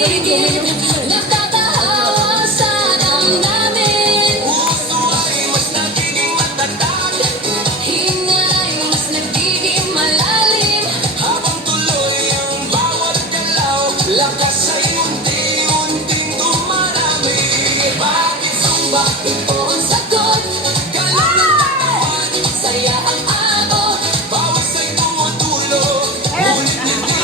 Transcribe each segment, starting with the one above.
paligid, nagtatahawa sa damdamin. Puso ay mas nagiging matatag, Hinay mas nagiging malalim. habang tuloy ang bawat galaw, lakas ay unti-unting dumarami. Bakit sumba? Ito ang sagot, Galaw ng katawan, saya ang abot. bawas ay tumutulog, ngunit hindi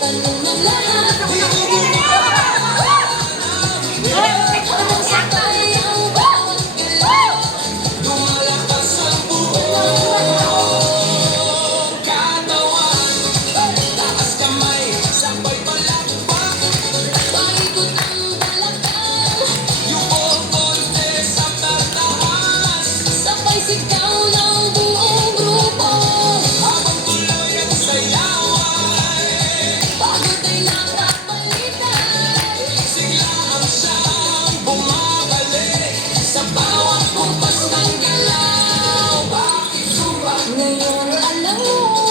Tanong ng lahat, habang sabay ang bawat galaw. lumalakas ang buong katawan. Taas kamay, sabay palakpak, Paikot ang balakang, yung konti sa tataas. sabay sigaw ng buong grupo. Habang tuloy ang sayawan, Pagod ay nakabalikan, siglaan siyang bumabalik sa bawat kumpas ng galaw. Bakit sumba? ngayon alam mo.